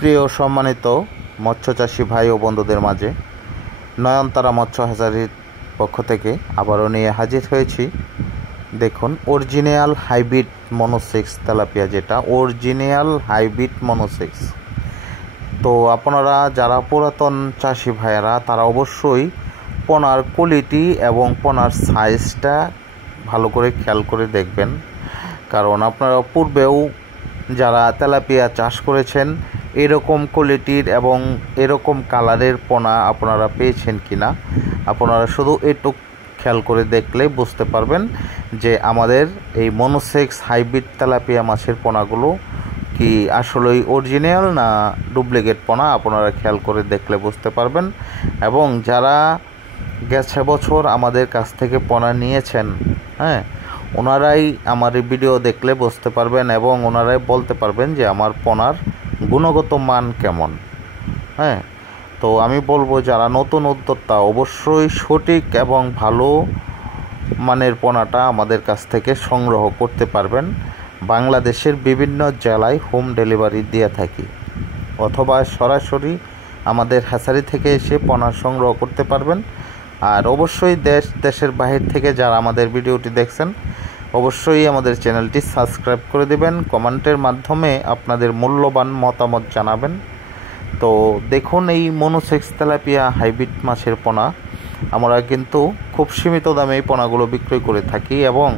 প্রিয় সম্মানিত মৎস্যচাষী ভাই ও বন্ধুদের মাঝে নয়নতারা মৎস্য হ্যাচারির পক্ষ থেকে আবারও নিয়ে হাজির হয়েছি। দেখুন, অরিজিনাল হাইব্রিড মনোসেক্স তেলাপিয়া, যেটা অরিজিনাল হাইব্রিড মনোসেক্স। তো আপনারা যারা পুরাতন চাষি ভাইয়েরা তারা অবশ্যই পোনার কোয়ালিটি এবং পোনার সাইজটা ভালো করে খেয়াল করে দেখবেন, কারণ আপনারা পূর্বেও যারা তেলাপিয়া চাষ করেছেন এরকম কোয়ালিটির এবং এরকম কালারের পোনা আপনারা পেয়েছেন কিনা, আপনারা শুধু একটু খেয়াল করে দেখলে বুঝতে পারবেন যে আমাদের এই মনোসেক্স হাইব্রিড তেলাপিয়া মাছের পোনাগুলো কি আসলেই অরিজিনাল না ডুপ্লিকেট পোনা, আপনারা খেয়াল করে দেখলে বুঝতে পারবেন। এবং যারা গেছে বছর আমাদের কাছ থেকে পোনা নিয়েছেন, ওনারাই আমার এই ভিডিও দেখলে বুঝতে পারবেন এবং ওনারাই বলতে পারবেন যে আমার পোনার গুণগত মান কেমন। তো আমি বলবো যারা নতুন উদ্যোক্তা অবশ্যই সঠিক এবং ভালো মানের পোনাটা আমাদের কাছ থেকে সংগ্রহ করতে পারবেন। বাংলাদেশের বিভিন্ন জেলায় হোম ডেলিভারি দিয়ে থাকি, অথবা সরাসরি আমাদের হ্যাচারি থেকে এসে পোনা সংগ্রহ করতে পারবেন। আর অবশ্যই দেশের বাহির থেকে যারা আমাদের ভিডিওটি দেখছেন অবশ্যই আমাদের চ্যানেলটি সাবস্ক্রাইব করে দেবেন, কমেন্টের মাধ্যমে আপনাদের মূল্যবান মতামত জানাবেন। তো দেখুন, এই মনোসেক্স তেলাপিয়া হাইব্রিড মাছের পোনা আমরা কিন্তু খুব সীমিত দামে এই পোনাগুলো বিক্রয় করে থাকি এবং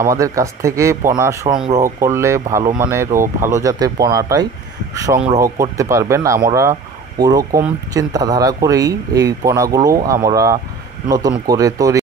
আমাদের কাছ থেকে পোনা সংগ্রহ করলে ভালো মানের ও ভালো জাতের পোনাটাই সংগ্রহ করতে পারবেন। আমরা ওরকম চিন্তাধারা করেই এই পোনাগুলো আমরা নতুন করে তৈরি